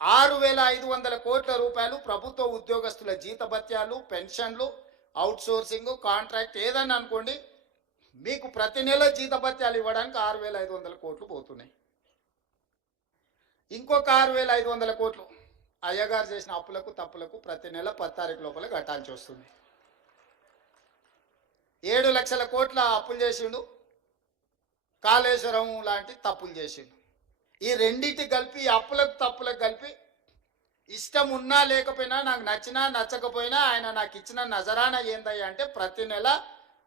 6,500 కోట్ల రూపాయలు ప్రభుత్వ ఉద్యోగస్తుల జీతభత్యాలు, పెన్షన్లు, అవుట్సోర్సింగ్, కాంట్రాక్ట్ ఏదన్నా అనుకోండి, మీకు ప్రతి నెల జీతభత్యాలు ఇవ్వడానికి 6,500 కోట్లు పోతున్నాయి. ఇంకొక 6,500 కోట్లు అయ్యగారు చేసిన అప్పులకు తప్పులకు ప్రతి నెల 10 తారీఖు లోపల కట్టాల్సి వస్తుంది. 7 లక్షల కోట్ల అప్పులు చేసిండు, కాళేశ్వరం లాంటి తప్పులు చేసిండు. ఈ రెండింటి కలిపి, అప్పులకు తప్పులకు కలిపి, ఇష్టం ఉన్నా లేకపోయినా, నాకు నచ్చినా నచ్చకపోయినా ఆయన నాకు ఇచ్చిన నజరానా ఏందయ్యా అంటే ప్రతి నెల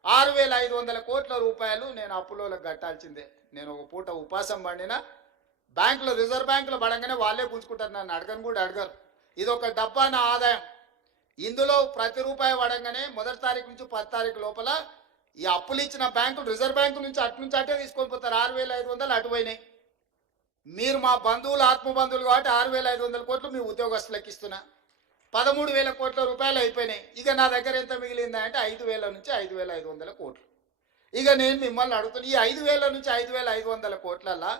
6,500 కోట్ల రూపాయలు నేను అప్పులోకి కట్టాల్సిందే. నేను ఒక పూట ఉపాసం పండినా బ్యాంకులో, రిజర్వ్ బ్యాంకులో పడంగానే వాళ్ళే గుంజుకుంటారు, నన్ను అడగను కూడా అడగరు. ఇది ఒక డబ్బా నా ఆదాయం. ఇందులో ప్రతి రూపాయి పడంగానే మొదటి తారీఖు నుంచి 10 తారీఖు లోపల ఈ అప్పులు ఇచ్చిన బ్యాంకులు, రిజర్వ్ బ్యాంకు నుంచి అటే తీసుకొని పోతారు. 6,500 అటు పోయినాయి. మీరు మా బంధువులు, ఆత్మబంధువులు కాబట్టి 6,500 కోట్లు మీ ఉద్యోగస్తులకు ఇస్తున్నా. 13,000 కోట్ల రూపాయలు అయిపోయినాయి. ఇక నా దగ్గర ఎంత మిగిలిందా అంటే 5,000 నుంచి 5,500 కోట్లు. ఇక నేను మిమ్మల్ని అడుగుతున్నా, ఈ 5,000 నుంచి 5,500 కోట్లల్లా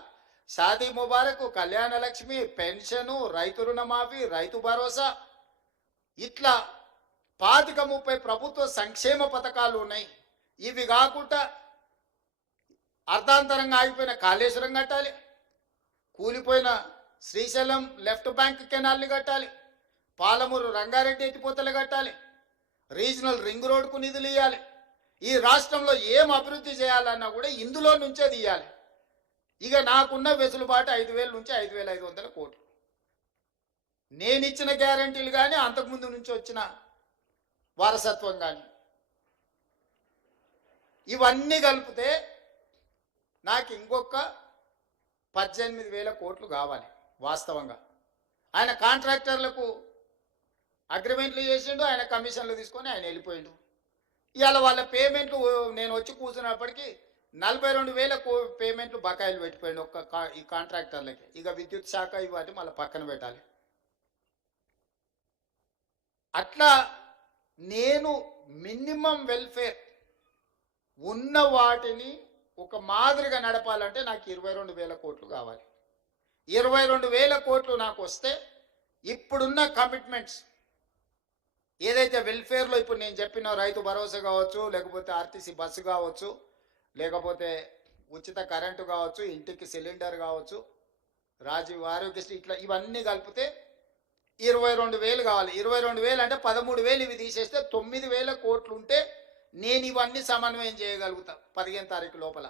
షాదీ ముబారక్, కళ్యాణ లక్ష్మి, పెన్షను, రైతు రుణమాఫీ, రైతు భరోసా, ఇట్లా 25-30 ప్రభుత్వ సంక్షేమ పథకాలు ఉన్నాయి. ఇవి కాకుండా అర్ధాంతరంగా ఆగిపోయిన కాళేశ్వరం కట్టాలి, కూలిపోయిన శ్రీశైలం లెఫ్ట్ బ్యాంక్ కెనాల్ని కట్టాలి, పాలమూరు రంగారెడ్డి ఎత్తిపోతలు కట్టాలి, రీజనల్ రింగ్ రోడ్కు నిధులు ఇవ్వాలి. ఈ రాష్ట్రంలో ఏం అభివృద్ధి చేయాలన్నా కూడా ఇందులో నుంచే తీయాలి. ఇక నాకున్న వెసులుబాటు 5,000 నుంచి 5,500 కోట్లు. నేను ఇచ్చిన గ్యారంటీలు కానీ, అంతకుముందు నుంచి వచ్చిన వారసత్వం కానీ, ఇవన్నీ కలిపితే నాకు ఇంకొక 18,000 కోట్లు కావాలి వాస్తవంగా. ఆయన కాంట్రాక్టర్లకు అగ్రిమెంట్లు చేసిండు, ఆయన కమిషన్లు తీసుకొని ఆయన వెళ్ళిపోయిండు. ఇవాళ వాళ్ళ పేమెంట్లు నేను వచ్చి కూర్చున్నప్పటికీ 42,000 పేమెంట్లు బకాయిలు పెట్టిపోయిండు ఈ కాంట్రాక్టర్లకి. ఇక విద్యుత్ శాఖ ఇవన్నీ మళ్ళీ పక్కన పెట్టాలి. అట్లా నేను మినిమం వెల్ఫేర్ ఉన్న వాటిని ఒక మాదిరిగా నడపాలంటే నాకు 22,000 కోట్లు కావాలి. 22,000 కోట్లు నాకు వస్తే ఇప్పుడున్న కమిట్మెంట్స్ ఏదైతే వెల్ఫేర్లో ఇప్పుడు నేను చెప్పిన రైతు భరోసా కావచ్చు, లేకపోతే ఆర్టీసీ బస్సు కావచ్చు, లేకపోతే ఉచిత కరెంటు కావచ్చు, ఇంటికి సిలిండర్ కావచ్చు, రాజీవ్ ఆరోగ్యశ్రీ, ఇట్లా ఇవన్నీ కలిపితే 22,000 కావాలి. 22,000 అంటే 13,000 ఇవి తీసేస్తే 9,000 కోట్లు ఉంటే నేను ఇవన్నీ సమన్వయం చేయగలుగుతా 15 తారీఖు లోపల.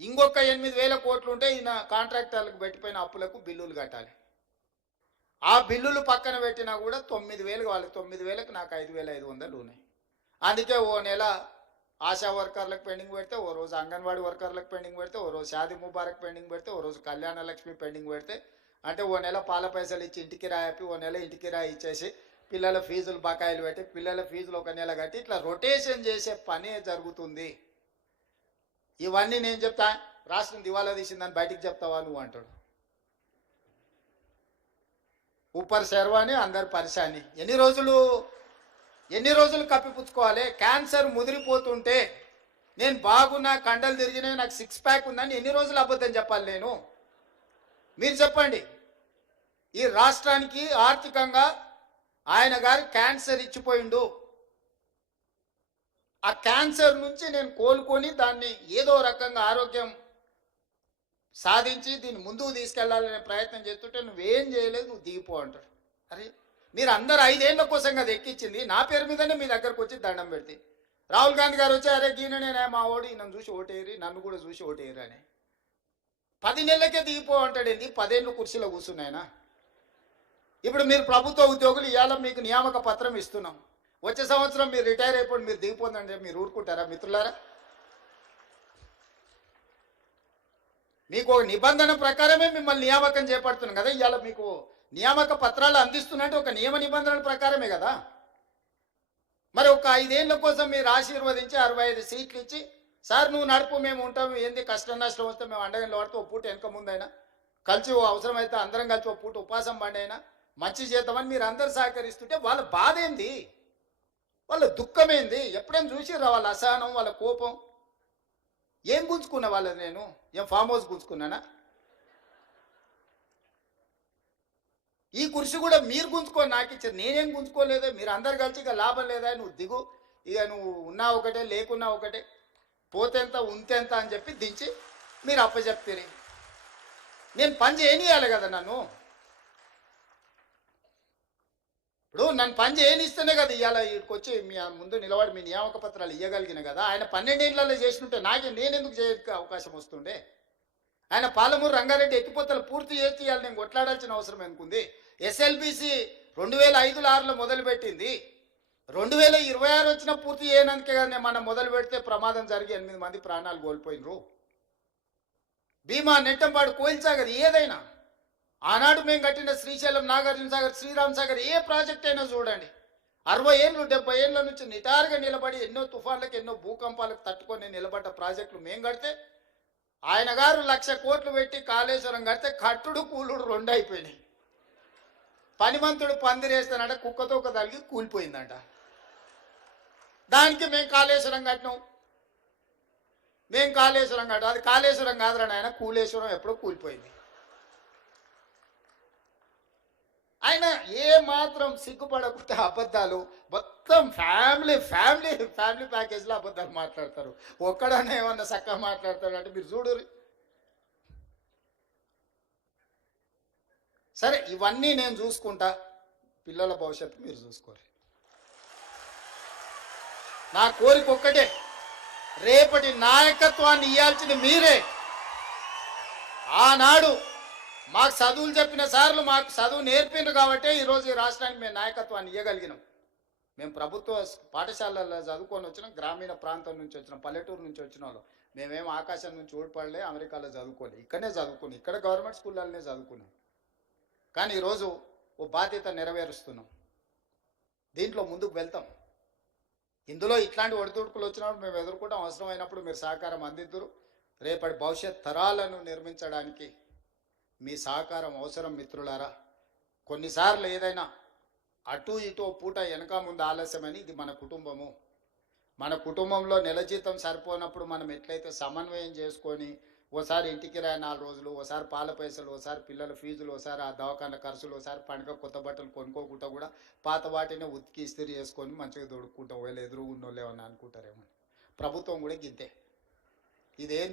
ఇంకొక 8,000 కోట్లు ఉంటే ఈయన కాంట్రాక్టర్లకు పెట్టిపోయిన అప్పులకు బిల్లులు కట్టాలి. ఆ బిల్లులు పక్కన పెట్టినా కూడా 9,000 కావాలి. 9,000కి నాకు 5,500 ఉన్నాయి. అందుకే ఓ నెల ఆశా వర్కర్లకు పెండింగ్ పెడితే, ఓ రోజు అంగన్వాడీ వర్కర్లకు పెండింగ్ పెడితే, ఓ రోజు షాదీ ముబారక్ పెండింగ్ పెడితే, ఓ రోజు కళ్యాణ లక్ష్మి పెండింగ్ పెడితే, అంటే ఓ నెల పాల పైసలు ఇచ్చి ఇంటికి రాయపి, ఓ నెల ఇంటికి రాయి ఇచ్చేసి పిల్లల ఫీజులు బకాయిలు పెట్టి, పిల్లల ఫీజులు ఒక నెల కట్టి, ఇట్లా రొటేషన్ చేసే పనే జరుగుతుంది. ఇవన్నీ నేను చెప్తా, రాష్ట్రం దివాలా తీసిందని బయటికి చెప్తావా నువ్వు అంటాడు. ఊపర్ శర్వాని అందరు పరిశాని. ఎన్ని రోజులు కప్పిపుచ్చుకోవాలి? క్యాన్సర్ ముదిరిపోతుంటే నేను బాగున్నా, కండలు తిరిగినాయి, నాకు 6 ప్యాక్ ఉందని ఎన్ని రోజులు అబద్ధం చెప్పాలి నేను? మీరు చెప్పండి. ఈ రాష్ట్రానికి ఆర్థికంగా ఆయన గారు క్యాన్సర్ ఇచ్చిపోయిండు. ఆ క్యాన్సర్ నుంచి నేను కోలుకొని దాన్ని ఏదో రకంగా ఆరోగ్యం సాధించి దీన్ని ముందుకు తీసుకెళ్లాలనే ప్రయత్నం చేస్తుంటే నువ్వేం చేయలేదు, నువ్వు దిగిపో అంటాడు. అరే మీరు అందరు 5 ఏళ్ల కోసం కదా ఎక్కించింది, నా పేరు మీదనే మీ దగ్గరకు వచ్చి దండం పెడితే రాహుల్ గాంధీ గారు వచ్చి అరే గీననే మా ఓడి నన్ను చూసి ఓటేరి, నన్ను కూడా చూసి ఓటేరు అని 10 నెలలకే దిగిపో అంటాడేంది? 10 ఏళ్ళు కుర్చీలో కూర్చున్నాయన. ఇప్పుడు మీరు ప్రభుత్వ ఉద్యోగులు, ఇవాళ మీకు నియామక పత్రం ఇస్తున్నాం, వచ్చే సంవత్సరం మీరు రిటైర్ అయిపోయి మీరు దిగిపోతుందంటే మీరు ఊరుకుంటారా మిత్రులారా? మీకు ఒక నిబంధన ప్రకారమే మిమ్మల్ని నియామకం చేపడుతున్నాం కదా. ఇవాళ మీకు నియామక పత్రాలు అందిస్తున్నట్టు ఒక నియమ నిబంధనల ప్రకారమే కదా. మరి ఒక 5 ఏళ్ల కోసం మీరు ఆశీర్వదించి 65 సీట్లు ఇచ్చి, సార్ నువ్వు నడుపు, మేము ఉంటాం, ఏంది కష్టం నష్టం వస్తే మేము అండగా వాడితే ఓ పూట వెనక ముందైనా కలిసి, ఓ అవసరమైతే అందరం కలిసి ఓ పూట ఉపాసం పండైనా మంచి చేద్దామని మీరు అందరు సహకరిస్తుంటే వాళ్ళ బాధ ఏంది, వాళ్ళ దుఃఖం ఏంది? ఎప్పుడైనా చూసిర్రా వాళ్ళ అసహనం, వాళ్ళ కోపం? ఏం గుంజుకున్నా వాళ్ళది? నేను ఏం ఫామ్ హౌస్ గుంజుకున్నానా? ఈ కుర్చీ కూడా మీరు గుంజుకొని నాకు ఇచ్చారు, నేనేం గుంజుకోలేదే. మీరు అందరు కలిసి ఇక లాభం లేదా, నువ్వు దిగు, ఇక నువ్వు ఉన్నా ఒకటే లేకున్నా ఒకటే, పోతెంత ఉంతెంత అని చెప్పి దించి మీరు అప్పచెప్తారు. నేను పని చేయనియాలి కదా నన్ను. ఇప్పుడు నన్ను పని చేయనిస్తేనే కదా ఇవాళ ఇక్కడికి వచ్చి మీ ముందు నిలబడి మీ నియామక పత్రాలు ఇవ్వగలిగిన కదా. ఆయన 12 ఏళ్లలో చేసినట్టే నేనెందుకు చేయడానికి అవకాశం వస్తుండే. ఆయన పాలమూరు రంగారెడ్డి ఎత్తిపోతలు పూర్తి చేసి ఇవాళ నేను కొట్లాడాల్సిన అవసరం ఎందుకుంది. ఎస్ఎల్బిసి 2005 6లో మొదలుపెట్టింది, 2026 వచ్చిన పూర్తి చేయనందుకే కానీ మనం మొదలు పెడితే ప్రమాదం జరిగి 8 మంది ప్రాణాలు కోల్పోయినరు. భీమా, నెట్టంపాడు, కోయిల్ సాగర్ ఏదైనా ఆనాడు మేము కట్టిన శ్రీశైలం, నాగార్జున సాగర్, శ్రీరామ్ సాగర్ ఏ ప్రాజెక్ట్ అయినా చూడండి, 60 ఏళ్ళు 70 ఏళ్ళ నుంచి నిటారుగా నిలబడి ఎన్నో తుఫాన్లకు ఎన్నో భూకంపాలకు తట్టుకొని నిలబడ్డ ప్రాజెక్టులు మేము కడితే, ఆయన గారు 1,00,000 కోట్లు పెట్టి కాళేశ్వరం కడితే కట్టుడు కూలుడు 2 అయిపోయినాయి. పనిమంతుడు పందిరేస్తానంట, కుక్కతో ఒక తలిగి కూలిపోయిందంట. దానికి మేము కాళేశ్వరం కట్టినాం, మేము కాళేశ్వరం కట్టాం. అది కాళేశ్వరం కాదురా ఆయన, కూలేశ్వరం ఎప్పుడో కూలిపోయింది. ఆయన ఏ మాత్రం సిగ్గుపడకుండా అబద్ధాలు మొత్తం ఫ్యామిలీ ఫ్యామిలీ ఫ్యామిలీ ప్యాకేజ్లో అబద్ధాలు మాట్లాడతారు. ఒక్కడనే ఏమన్నా చక్కగా మాట్లాడతాడు అంటే మీరు చూడరు. సరే, ఇవన్నీ నేను చూసుకుంటా, పిల్లల భవిష్యత్తు మీరు చూసుకోరు. నా కోరిక ఒక్కటే, రేపటి నాయకత్వాన్ని ఇవ్వాల్సింది మీరే. ఆనాడు మాకు చదువులు చెప్పిన సార్లు మాకు చదువు నేర్పిండ్రు కాబట్టి ఈరోజు ఈ రాష్ట్రానికి మేము నాయకత్వాన్ని ఇవ్వగలిగినాం. మేము ప్రభుత్వ పాఠశాలల్లో చదువుకొని వచ్చినాం, గ్రామీణ ప్రాంతం నుంచి వచ్చినాం, పల్లెటూరు నుంచి వచ్చిన వాళ్ళు. మేమేం ఆకాశం నుంచి ఊడిపడలే, అమెరికాలో చదువుకోలే, ఇక్కడనే చదువుకుని, ఇక్కడ గవర్నమెంట్ స్కూళ్ళనే చదువుకున్నాం. కానీ ఈరోజు ఓ బాధ్యత నెరవేరుస్తున్నాం, దీంట్లో ముందుకు వెళ్తాం. ఇందులో ఇట్లాంటి ఒడిదుడుకులు వచ్చినప్పుడు మేము ఎదుర్కొంటాం. అవసరమైనప్పుడు మీరు సహకారం అందిద్దురు. రేపటి భవిష్యత్ తరాలను నిర్మించడానికి మీ సహకారం అవసరం మిత్రులారా. కొన్నిసార్లు ఏదైనా అటు ఇటు పూట వెనక ముందు ఆలస్యమని, ఇది మన కుటుంబము. మన కుటుంబంలో నెల జీతం సరిపోనప్పుడు మనం ఎట్లయితే సమన్వయం చేసుకొని, ఓసారి ఇంటికి రాయి 4 రోజులు, ఓసారి పాల పైసలు, ఓసారి పిల్లల ఫీజులు, ఓసారి ఆ దవాఖాన ఖర్చులు, ఓసారి పండుగ కొత్త బట్టలు కొనుక్కోకుండా కూడా పాత వాటిని ఉతికి ఇస్త్రీ చేసుకొని మంచిగా దొడుక్కుంటాం. వీళ్ళు ఎదురు ఉన్నోళ్ళు ఏమన్నా అనుకుంటారేమో. ప్రభుత్వం కూడా గింతే. ఇదేం